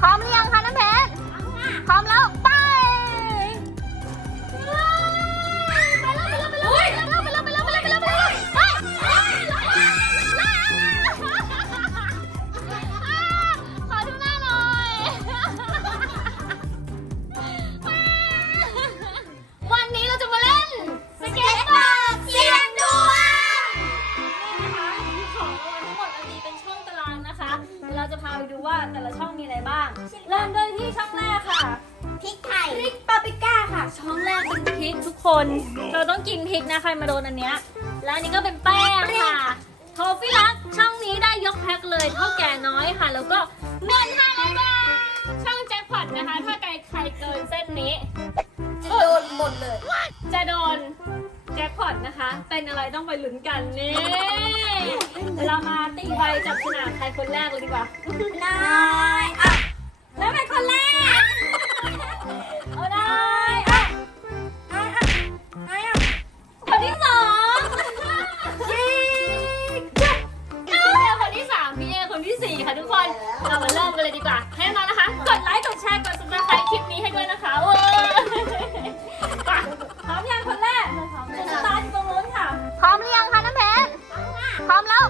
พร้อมหรือยัง ไปดูว่าแต่ละช่องมีอะไรบ้าง เริ่มด้วยที่ช่องแรกค่ะ พริกไทยพริกปาปริก้าค่ะ ช่องแรกเป็นพริกทุกคน เราต้องกินพริกนะใครมาโดนอันเนี้ย และอันนี้ก็เป็นแป้งค่ะ โทฟี่รักช่องนี้ได้ยกแพ็คเลยเท่าแก่น้อยค่ะ แล้วก็เงินห้าร้อยบาท ช่องแจ็คพอตนะคะ ถ้าใครใครเกินเส้นนี้ จะโดนหมดเลย จะโดนแจ็คพอตนะคะ เป็นอะไรต้องไปลุ้นกันนี่ เดี๋ยวเรามาตีใบจับฉลากใครคนแรกเลยดีกว่า นายอะแล้วเป็นคนแรกเอาได้อะนายอะนายอะคนที่สองยิงพี่เอคนที่สามพี่เอคนที่สี่ค่ะทุกคน เรามาเริ่มกันเลยดีกว่าให้น้องๆนะคะ กดไลค์ กดแชร์ กด subscribe คลิปนี้ให้ด้วยนะคะเว้ยไปพร้อมยังคนแรกจุดสตาร์ทอยู่ตรงนู้นค่ะ พร้อมหรือยังคะน้ำเพชรพร้อมแล้ว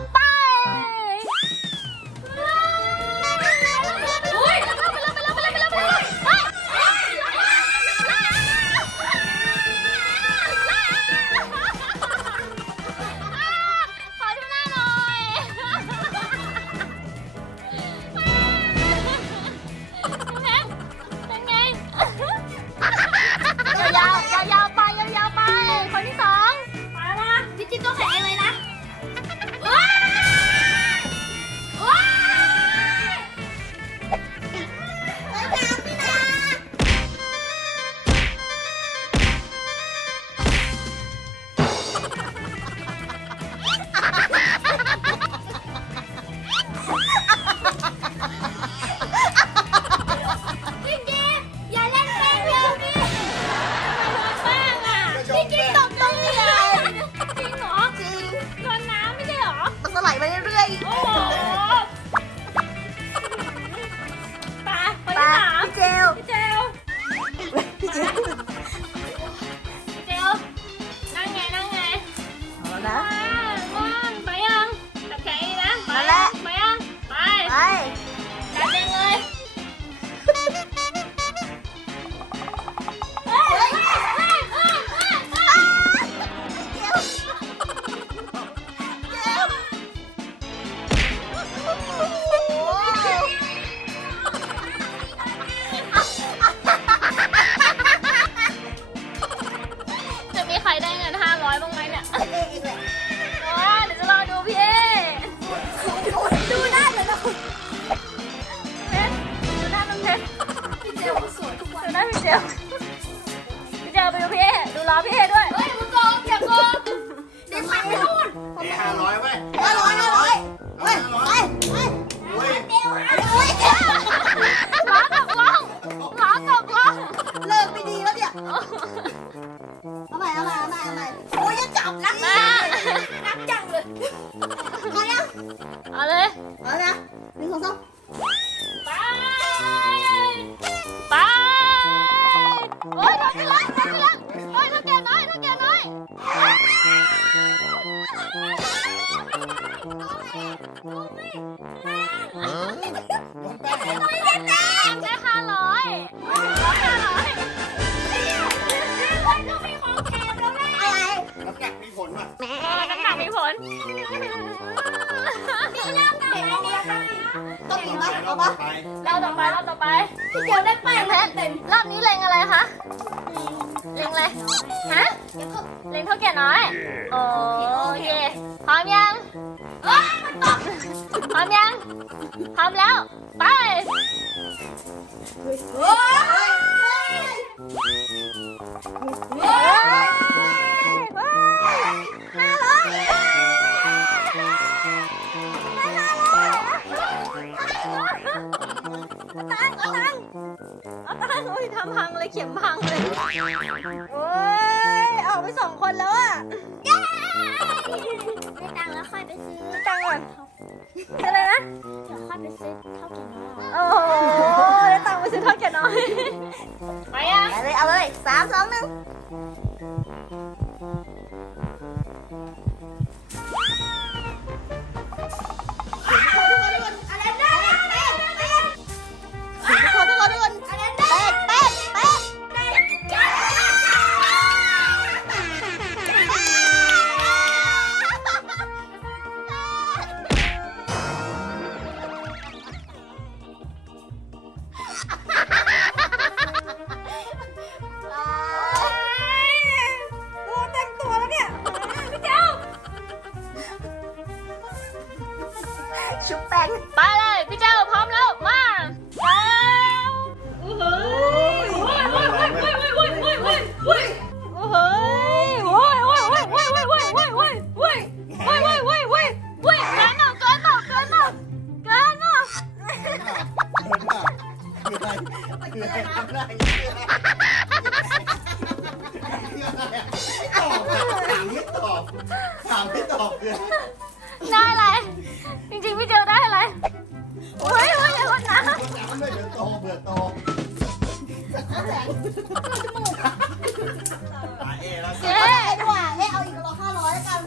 พี่เจลไปดูพี่เอดูรอพี่เอด้วยเฮ้ยมึงโกงอย่าโกงเดี๋ยวพันไปนู่นนี่ห้าร้อยไว้ห้าร้อยห้าร้อยเฮ้ยไปไปเว้ยเดี๋ยวห้าร้อยหมาตกลงหมาตกลงเลิกไม่ดีแล้วเนี่ยเอาใหม่เอาใหม่เอาใหม่เอาใหม่โอ้ยอย่าจับนะ โอ้ยทำไปเลยทำไปเลยโอ้ยถ้าแกน้อยถ้าแกน้อยแค่ห้าร้อยห้าร้อยอะไรน้ำหนักมีผลป่ะน้ำหนักมีผล ต้องกินไหมรเอาอบปะไปเราต่อไปเราต่อไปพี่เจียวได้ไปแพทรอบนี้เลงอะไรคะ เลงอะไร ฮะ เลงเท่าแก่น้อยโอเคพร้อมยังพร้อมยังพร้อมแล้ว ไปโอ้ย เอาตังเอาตังเอาตังค์โอ้ยทำพังเลยเข็มพังเลยโอ้ยออกไปสองคนแล้วอะได้ตังค์แล้วค่อยไปซื้อตังค์ก่อนอะไรนะเดี๋ยวค่อยไปซื้อเท่าแก่น้อยโอ้โหไปยังไปเลยเอาเลยสามสองหนึ่ง นาะเกินเนาะเกินเนาะเกินเนาะคืออะไรคืออะไรคืออะไรตอบถามไม่ตอบถามไม่ตอบคือ หาเอแล้วเจ๊ เอ๊ะดีกว่าเอ๊ะเอาอีกร้อยห้าร้อยแล้วกัน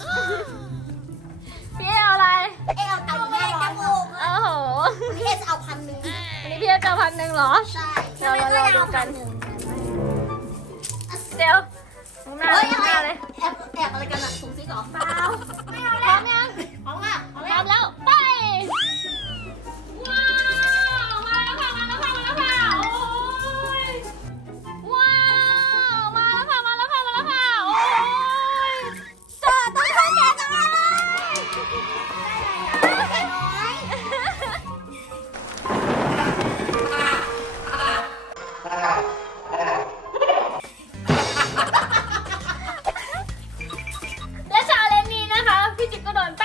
พี่เอาอะไร เอ๊ะเอาตังค์ห้าร้อยโอ้โห วันนี้เอจะเอาพันหนึ่งวันนี้พี่เจ้าพันหนึ่งเหรอ ใช่เดี๋ยวเรารอดูกัน เดี๋ยวมุมหน้าเฮ้ยมุมหน้าเลย แอบแอบอะไรกันอะสูงซิกเหรอเปล่าไม่เอาแล้ว chị chỉ có đòn